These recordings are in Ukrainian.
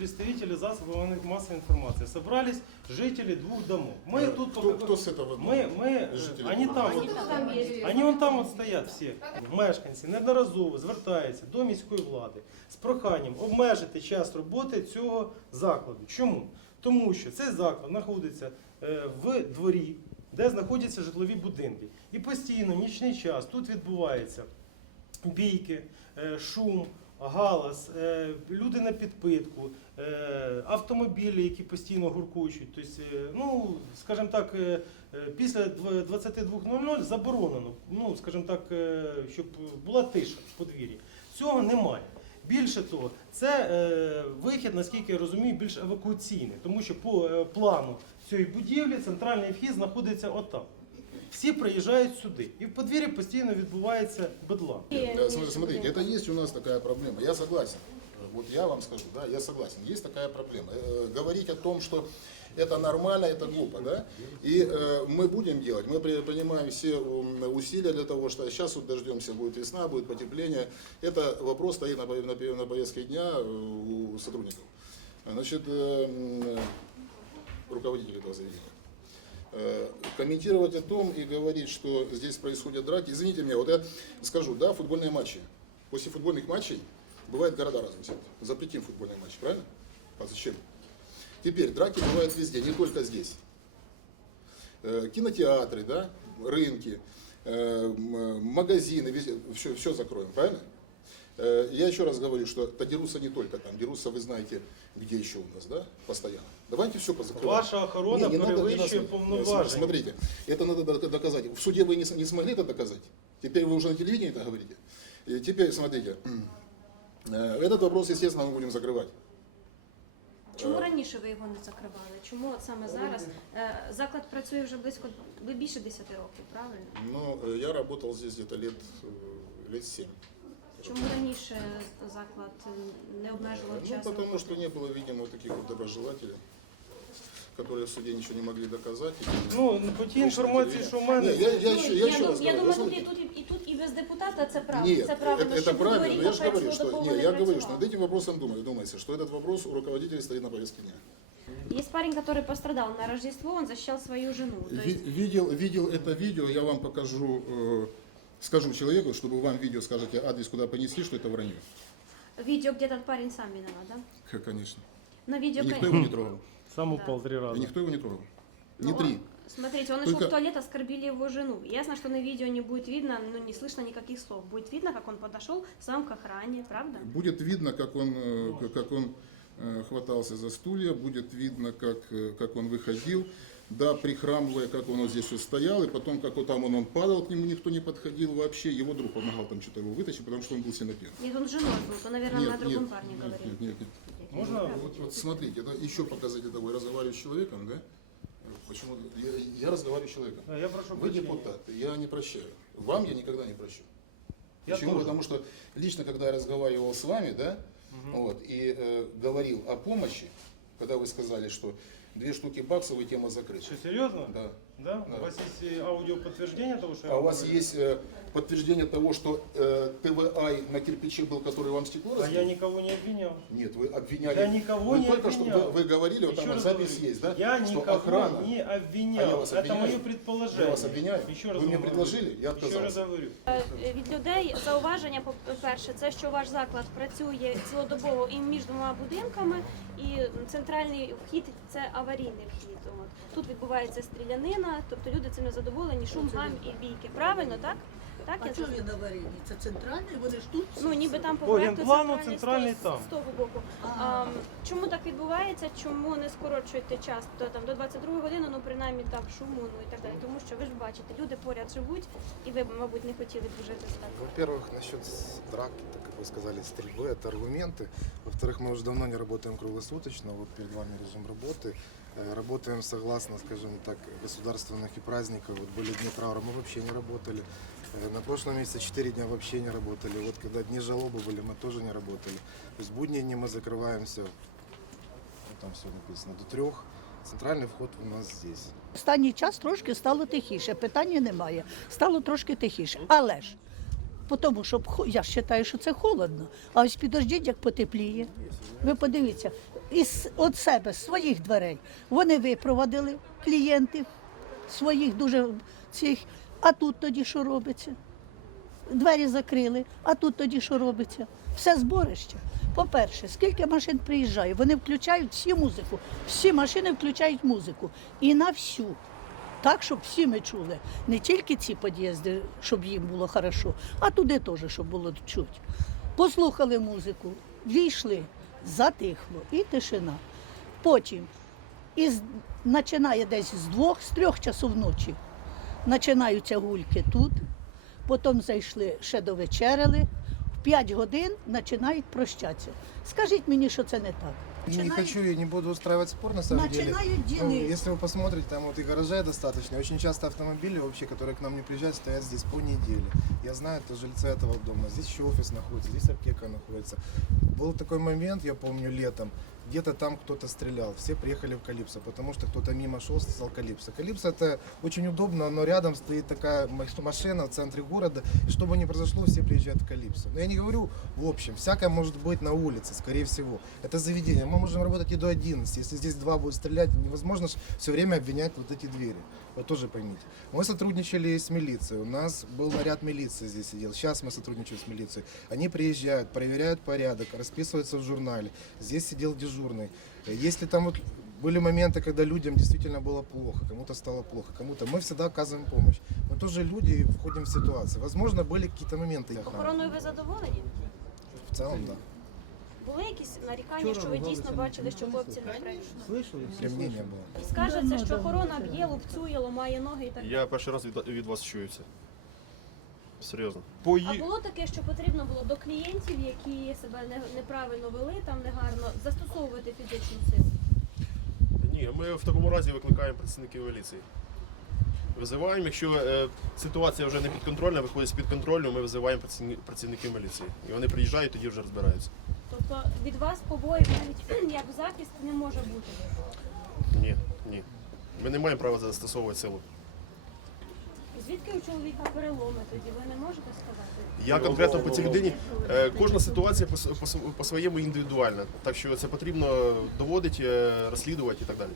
представители засобов массовой информации. Собрались жители двух домов. Мы Э, тут кто, пока- кто с этого дома? мы, мы, э, Жители они двух там, домов. от, они вон там от стоять всі. Мешканці неодноразово звертаються до міської влади з проханням обмежити час роботи цього закладу. Чому? Тому що цей заклад знаходиться е, в дворі, де знаходяться житлові будинки. І постійно, нічний час, тут відбувається бійки, е, шум, галас, е, люди на підпитку, е, автомобілі, які постійно гуркочуть. Тобто, е, ну, скажімо так, після 22.00 заборонено, ну, скажімо так, щоб була тиша в подвір'ї. Цього немає. Більше того, це е, вихід, наскільки я розумію, більш евакуаційний, тому що по е, плану цієї будівлі центральний вхід знаходиться отам. Всі приїжджають сюди, і в подвір'ї постійно відбувається бедлам. Э, Смотрите, смотрите, это есть у нас такая проблема. Я согласен. Э, Вот я вам скажу, да, я согласен. Есть такая проблема. Э, Говорить о том, что это нормально, это глупо, да? И э, мы будем делать, мы при- принимаем все м, усилия для того, что сейчас вот дождемся, будет весна, будет потепление. Это вопрос стоит на, пов- на пов- на повестке дня э, у сотрудников. Значит, э, м, руководитель этого заведения. Э, комментировать о том и говорить, что здесь происходят драки. Извините меня, вот я скажу, да, футбольные матчи. После футбольных матчей бывает города разносят. Запретим футбольные матчи, правильно? А зачем? Теперь драки бывают везде, не только здесь. Э, Кинотеатры, да, рынки, э, магазины, везде, все, все закроем, правильно? Э, Я еще раз говорю, что то дерутся не только там, дерутся, вы знаете, где еще у нас, да, постоянно. Давайте все позакрываем. Ваша охорона Не, не надо, не перевищує надо. повноваження. Смотрите, это надо док- доказать. В суде вы не, с- не смогли это доказать. Теперь вы уже на телевидении это говорите. И теперь, смотрите, э, этот вопрос, естественно, мы будем закрывать. Чому раніше ви його не закривали? Чому от саме зараз? Е, Заклад працює вже близько ви більше 10 років, правильно? Но э, я работал здесь где-то лет, э, лет 7. Чому раніше заклад е, не обмежував Ну, час? потому роботи? что не было, видимо, вот таких вот доброжелателей, которые в суде ничего не могли доказать. Ну, по тій інформації, що в мене. Не, я, я, еще, я, Ну, еще я, раз дум- я говорю, думаю, тут і, смотрите. тут, і, і тут і без депутата це правда. Нет, це правильно, это, это щоб правильно, дворі но я же капець говорю, что цілодобово не, не я говорю, что працював. над этим вопросом думаю, думается, что этот вопрос у руководителей стоит на повестке дня. Есть парень, который пострадал на Рождество, он защищал свою жену. То есть Ви- Видел, видел это видео, я вам покажу, э, скажу человеку, чтобы вам видео скажете адрес, куда понесли, что это вранье. видео, где этот парень сам виноват, да? К- Конечно. На И видео, никто кон- его не трогал. Сам упав три И рази. никто его не трогал. Ну, Не три. он- Смотрите, он нашел Только- в туалет, оскорбили его жену. Ясно, что на видео не будет видно, но не слышно никаких слов. Будет видно, как он подошел сам к охране, правда? Будет видно, как он, э, как он э, хватался за стулья, будет видно, как, э, как он выходил, да, прихрамывая, как он вот здесь вот стоял, и потом, как вот там он, он падал, к нему никто не подходил вообще, его друг помогал там что-то его вытащить, потому что он был сильно пьян. Нет, он женой был, то, наверное, на другом парне нет, говорил. нет, нет, нет. Можна? Вот, вот смотрите, это еще показатель того, я разговариваю с человеком, да? Почему? Я, я разговариваю с человеком. Я прошу Вы прощения. депутат, я не прощаю. Вам я никогда не прощу. Я Почему? тоже. Потому что лично, когда я разговаривал с вами, да, вот, и э, говорил о помощи, когда вы сказали, что две штуки баксов и тема закрыта. Что, серьезно? Да. Да? Да. У вас есть аудиоподтверждение того, що я А у вас есть э, подтверждение того, что э, ТВА на кирпиче был, который вам стекло А разбил? я никого не обвинял. Нет, вы обвиняли. Я никого вы не только что обвинял. вы, вы говорили, вот Еще там вот раз запись говорю, есть, да? Я что никого охрана. не А я обвинял. вас Это обвиняю? мое предположение. Я вас обвиняю? Еще раз Вы мне вам предложили? говорю. Я Еще раз отказался. говорю. Е, Від людей зауваження, по-перше, це що ваш заклад працює цілодобово і між двома будинками, і центральний вхід це аварійний вхід. От. Тут відбувається стрілянина, тобто люди цим не задоволені, шум, гам і бійки. Правильно, так? Так, А я чого зрозуміла? він аварійний? Це центральний, вони ж тут. Ну, ніби там по По проекту генплану центральний з- там. з того боку. А. А, чому так відбувається? Чому не скорочуєте час до там до 22 години, ну принаймні там шуму, ну і так далі. Тому що ви ж бачите, люди поряд живуть, і ви б, мабуть, не хотіли б жити так. Во-первых, насчет с- драки, так как вы сказали, стрельбы, это аргументы. Во-вторых, мы уже давно не работаем круглосуточно, вот перед вами режим работы. Э, Работаем согласно, скажем так, государственных и праздников. Вот были дни траура, мы вообще не работали. Э, На прошлом месяце 4 дня вообще не работали. Вот когда дни жалобы были, мы тоже не работали. То есть будние дни мы закрываемся, вот там все написано, до трех. Центральный вход у нас здесь. Останній час трошки стало тихіше, питання немає. Стало трошки тихіше. Але ж, по тому, що б хо- я ж вважаю, що це холодно. А ось підождіть, як потепліє. Ви подивіться, із від себе, з своїх дверей. Вони випровадили клієнтів своїх дуже цих. А тут тоді що робиться? Двері закрили, а тут тоді що робиться? Все зборище. По-перше, скільки машин приїжджає, вони включають всі музику. Всі машини включають музику. І на всю. Так, щоб всі ми чули. Не тільки ці під'їзди, щоб їм було хорошо, а туди теж, щоб було чути. Послухали музику, війшли, затихло і тишина. Потім із, починає десь з двох, з трьох часов ночі. Починаються гульки тут, потім зайшли ще довечеряли, в 5 годин починають прощатися. Скажіть мені, що це не так. Не Начинают- хочу и не буду устраивать спор на самом деле. Начинают Ну, делать. если вы посмотрите, там вот и гаражей достаточно. Очень часто автомобили вообще, которые к нам не приезжают, стоят здесь по неделе. Я знаю, это жильцы этого дома. Здесь еще офис находится, здесь аптека находится. Был такой момент, я помню, летом, Где-то там кто-то стрелял. Все приехали в Калипсо, потому что кто-то мимо шел, сказал Калипсо. Калипсо это очень удобно, но рядом стоит такая маш- машина в центре города. И что бы ни произошло, все приезжают в Калипсо. Но я не говорю в общем, всякое может быть на улице, скорее всего. Это заведение. Мы можем работать и до 11. Если здесь два будут стрелять, невозможно все время обвинять вот эти двери. Вот тоже поймите. Мы сотрудничали с милицией. У нас был наряд милиции здесь сидел. Сейчас мы сотрудничаем с милицией. Они приезжают, проверяют порядок, расписываются в журнале. Здесь сидел дежурный. Э, Если там вот были моменты, когда людям действительно было плохо, кому-то стало плохо, кому-то. Мы всегда оказываем помощь. Мы тоже люди и входим в ситуацию. Возможно, были какие-то моменты. Охороною ви задоволені? В целом, да. Були якісь нарікання, що ви дійсно бачили, що хлопці не прийшли? Для меня не было. І скажеться, що охорона б'є, лупцює, ламає ноги і так далі. Я перший раз від, від вас чую це. Серйозно. А Пої... було таке, що потрібно було до клієнтів, які себе не- неправильно вели, там негарно, застосовувати фізичну силу. Ні, ми в такому разі викликаємо працівників міліції. Визиваємо, якщо е, ситуація вже не підконтрольна, виходить з під контролю, ми визиваємо працівни- працівників міліції. І вони приїжджають, тоді вже розбираються. Тобто від вас побоїв навіть як захист не може бути. Ні, ні. Ми не маємо права застосовувати силу. Звідки у чоловіка переломи тоді? Ви не можете сказати? Я конкретно по цій людині, е, кожна ситуація по, с- по, с- по-своєму індивідуальна. Так що це потрібно доводити, е, розслідувати і так далі.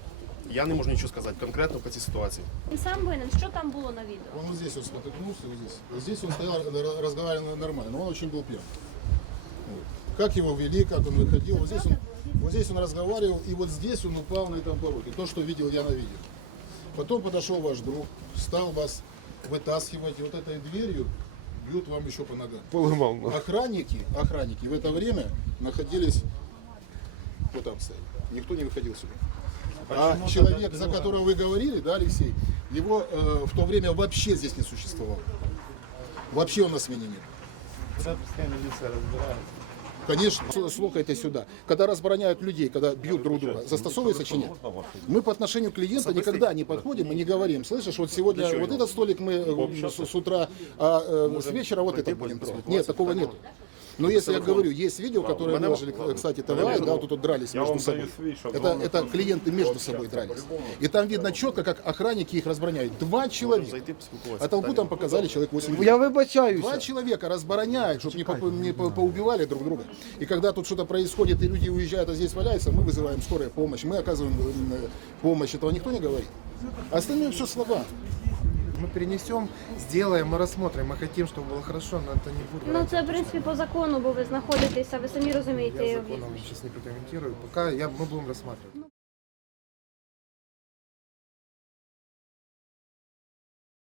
Я не можу нічого сказати конкретно по цій ситуації. Він сам винен. Що там було на відео? Он вот здесь вот спотыкнулся, вот здесь. Вот здесь он стоял, р- разговаривал нормально, но он очень был пьян. Вот. Как его вели, как он выходил. Вот здесь он, вот здесь он разговаривал, и вот здесь он упал на этом пороге. То, что видел я на видео. Потом подошел ваш друг, стал вас вытаскивать, и вот этой дверью бьют вам еще по ногам. Охранники, охранники в это время находились вот там стояли. Никто не выходил сюда. А человек, за которого вы говорили, да, Алексей, его э, в то время вообще здесь не существовало. Вообще у нас смене нет. Конечно, С- слухайте сюда. Когда разбороняют людей, когда бьют друг друга, застосовывается чи нет? Мы по отношению к клиенту никогда не подходим и не говорим, слышишь, вот сегодня вот этот столик мы э, с, с утра, а э, с вечера вот этот будем трогать. Нет, такого нет. Но если я говорю, есть видео, которое выложили, кстати, ТВА, да, тут дрались между собой. Это, это клиенты между собой дрались. И там видно четко, как охранники их разбороняют. Два человека. А толпу там показали человек 8 Я вибачаюся. Два человека разбороняют, чтобы не, по- не по- поубивали друг друга. И когда тут что-то происходит, и люди уезжают, а здесь валяются, мы вызываем скорую помощь, мы оказываем э, помощь. Этого никто не говорит. Остальное все слова. Мы перенесем, сделаем, мы рассмотрим. Мы хотим, чтобы было хорошо, но это не будет. Ну це в принципі по закону, бо ви знаходитеся, ви самі розумієте. Я законом сейчас не прокомментирую. Пока я, мы будем рассматривать.